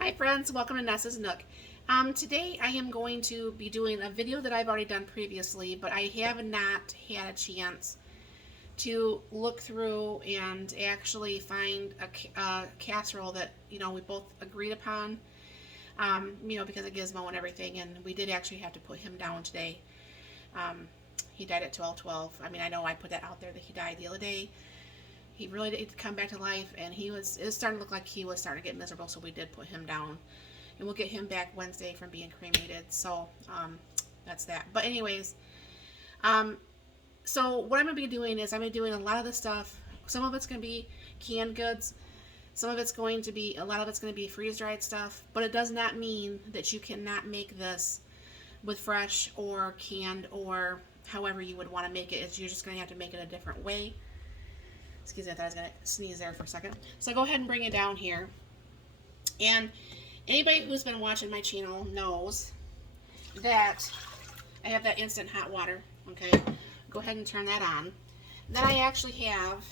Hi friends, welcome to Nessa's Nook. Today I am going to be doing a video that I've already done previously, but I have not had a chance to look through and actually find a casserole that, we both agreed upon, because of Gizmo and everything, and we did actually have to put him down today. Um, he died at 12:12. I mean, I know I put that out there that he died the other day. He really did come back to life, and it was starting to look like he was starting to get miserable, so we did put him down. And we'll get him back Wednesday from being cremated. So that's that. But anyways, um, so what I'm going to be doing is I'm going to be doing a lot of the stuff. Some of it's going to be canned goods. Some of it's going to be, a lot of it's going to be freeze-dried stuff. But it does not mean that you cannot make this with fresh or canned or however you would want to make it. You're just going to have to make it a different way. Excuse me, I thought I was going to sneeze there for a second. So go ahead and bring it down here. And anybody who's been watching my channel knows that I have that instant hot water. Okay, go ahead and turn that on. Then I actually have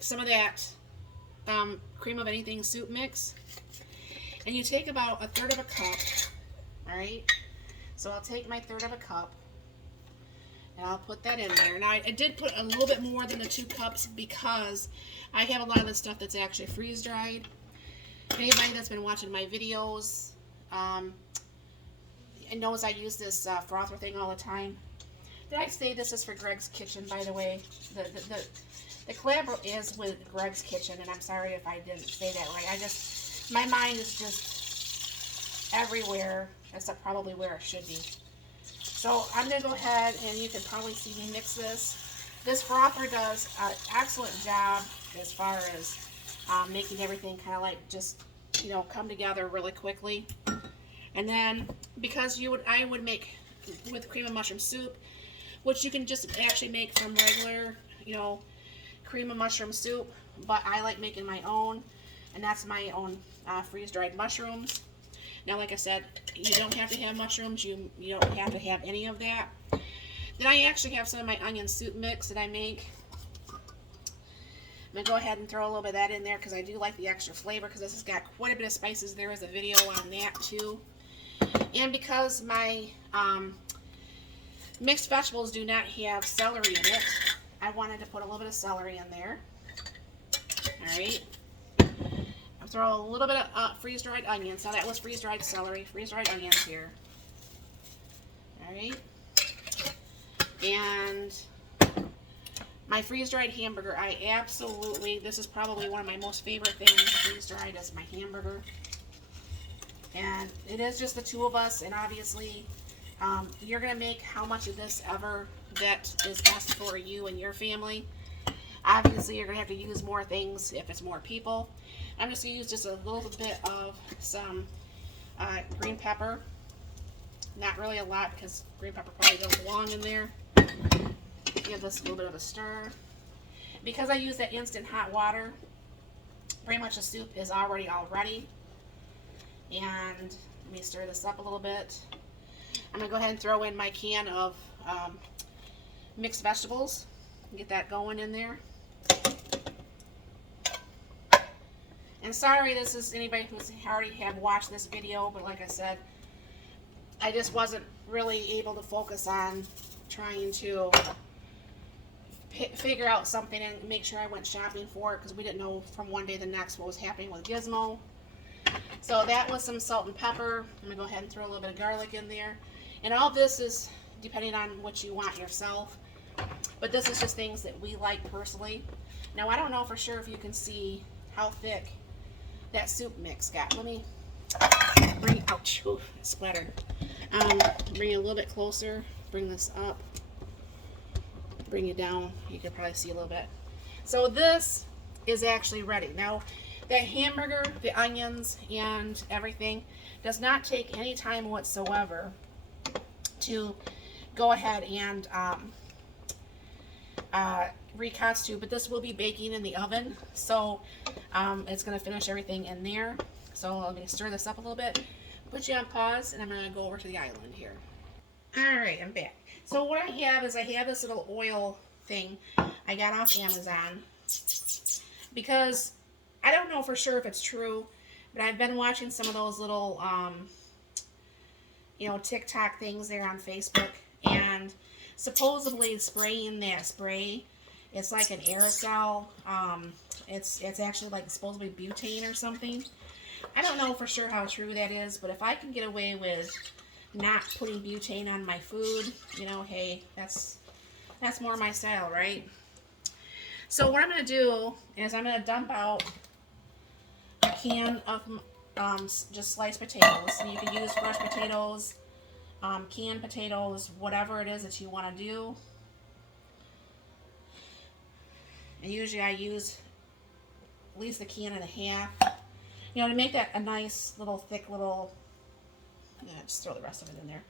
some of that cream of anything soup mix. And you take about a third of a cup. Alright, so I'll take my third of a cup. And I'll put that in there. Now, I did put a little bit more than the 2 cups because I have a lot of the stuff that's actually freeze-dried. Anybody that's been watching my videos knows I use this frother thing all the time. Did I say this is for Greg's Kitchen, by the way? The collab is with Greg's Kitchen, and I'm sorry if I didn't say that right. My mind is just everywhere, except probably where it should be. So I'm going to go ahead, and you can probably see me mix this. This frother does an excellent job as far as making everything kind of like just, come together really quickly. And then, because I would make with cream of mushroom soup, which you can just actually make from regular, cream of mushroom soup, but I like making my own, and that's my own freeze-dried mushrooms. Now, like I said, you don't have to have mushrooms. You don't have to have any of that. Then I actually have some of my onion soup mix that I make. I'm going to go ahead and throw a little bit of that in there because I do like the extra flavor, because this has got quite a bit of spices. There is a video on that too. And because my mixed vegetables do not have celery in it, I wanted to put a little bit of celery in there. Alright. Throw a little bit of freeze-dried onions. Now that was freeze-dried celery, freeze-dried onions here. Alright. And my freeze-dried hamburger, this is probably one of my most favorite things freeze-dried is my hamburger. And it is just the 2 of us, and obviously you're going to make how much of this ever that is best for you and your family. Obviously, you're going to have to use more things if it's more people. I'm just going to use just a little bit of some green pepper. Not really a lot because green pepper probably doesn't belong in there. Give this a little bit of a stir. Because I use that instant hot water, pretty much the soup is already all ready. And let me stir this up a little bit. I'm going to go ahead and throw in my can of mixed vegetables. Get that going in there. And sorry, this is anybody who's already have watched this video, but like I said, I just wasn't really able to focus on trying to figure out something and make sure I went shopping for it, because we didn't know from one day to the next what was happening with Gizmo. So that was some salt and pepper. I'm going to go ahead and throw a little bit of garlic in there. And all this is depending on what you want yourself. But this is just things that we like personally. Now, I don't know for sure if you can see how thick that soup mix got. Let me bring, ouch, ooh, it splattered. Bring it a little bit closer. Bring this up. Bring it down. You can probably see a little bit. So this is actually ready. Now, that hamburger, the onions, and everything does not take any time whatsoever to go ahead and reconstitute, but this will be baking in the oven, so it's going to finish everything in there. So let me stir this up a little bit, put you on pause, and I'm going to go over to the island here. Alright, I'm back. So what I have is this little oil thing I got off Amazon, because I don't know for sure if it's true, but I've been watching some of those little, you know, TikTok things there on Facebook, and supposedly spraying that spray, it's like an aerosol. It's actually like supposed to be butane or something. I don't know for sure how true that is, but if I can get away with not putting butane on my food, you know, hey, that's more my style, right? So what I'm going to do is I'm going to dump out a can of just sliced potatoes. And you can use fresh potatoes, canned potatoes, whatever it is that you want to do. And usually I use at least a can and a half. You know, to make that a nice little thick little, yeah, just throw the rest of it in there.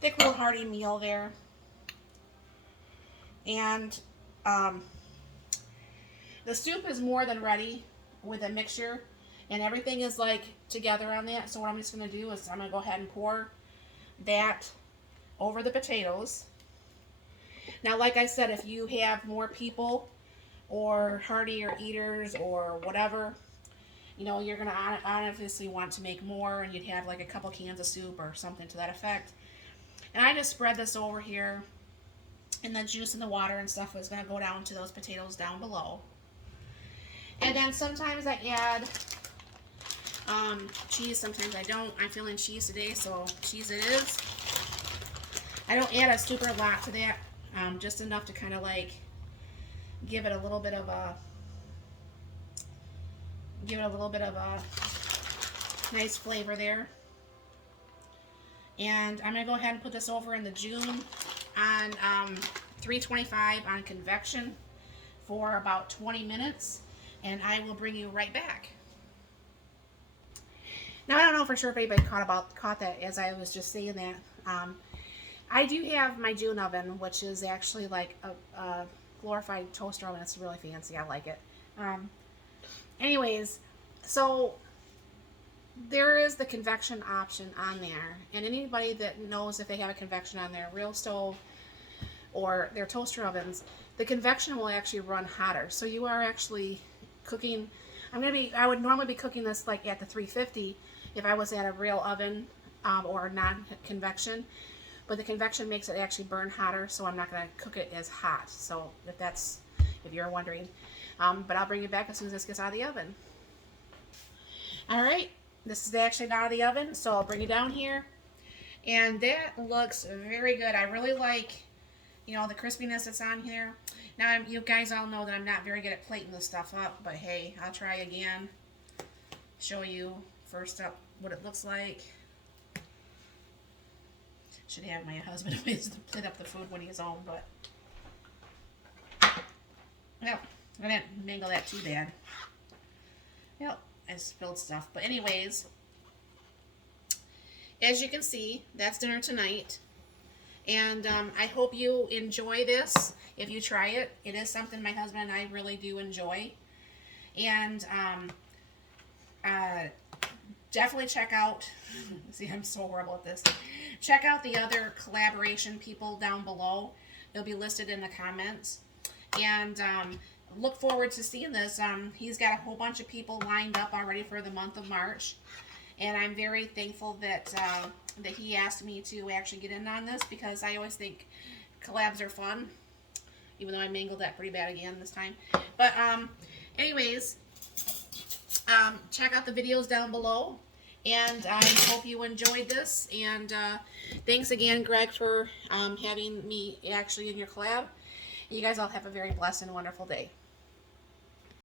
Thick little hearty meal there. And the soup is more than ready with a mixture, and everything is like together on that. So what I'm just going to do is I'm going to go ahead and pour that over the potatoes. Now, like I said, if you have more people or heartier eaters or whatever, you know, you're going to obviously want to make more, and you'd have like a couple cans of soup or something to that effect. And I just spread this over here, and the juice and the water and stuff is going to go down to those potatoes down below. And then sometimes I add cheese, sometimes I don't. I'm feeling cheese today, so cheese it is. I don't add a super lot to that, just enough to kind of like give it a little bit of a nice flavor there. And I'm going to go ahead and put this over in the June on 325 on convection for about 20 minutes, and I will bring you right back. Now, I don't know for sure if anybody caught that as I was just saying that. I do have my June oven, which is actually like a glorified toaster oven. It's really fancy. I like it. Anyways, so there is the convection option on there, and anybody that knows if they have a convection on their real stove or their toaster ovens, the convection will actually run hotter. So you are actually cooking. I would normally be cooking this like at the 350 if I was at a real oven or non-convection, but the convection makes it actually burn hotter, so I'm not going to cook it as hot. So if you're wondering, but I'll bring it back as soon as this gets out of the oven. All right, this is actually out of the oven, so I'll bring it down here, and that looks very good. I really like, you know, the crispiness that's on here. Now, you guys all know that I'm not very good at plating this stuff up, but hey, I'll try again. Show you first up what it looks like. Should have my husband always plate up the food when he's home, but yep, I didn't mangle that too bad. Yep, I spilled stuff. But anyways, as you can see, that's dinner tonight. And I hope you enjoy this. If you try it, it is something my husband and I really do enjoy. And definitely check out, see, I'm so horrible at this. Check out the other collaboration people down below. They'll be listed in the comments. And look forward to seeing this. He's got a whole bunch of people lined up already for the month of March. And I'm very thankful that that he asked me to actually get in on this, because I always think collabs are fun, even though I mangled that pretty bad again this time. But anyways, check out the videos down below, and I hope you enjoyed this. And thanks again, Greg, for having me actually in your collab. You guys all have a very blessed and wonderful day.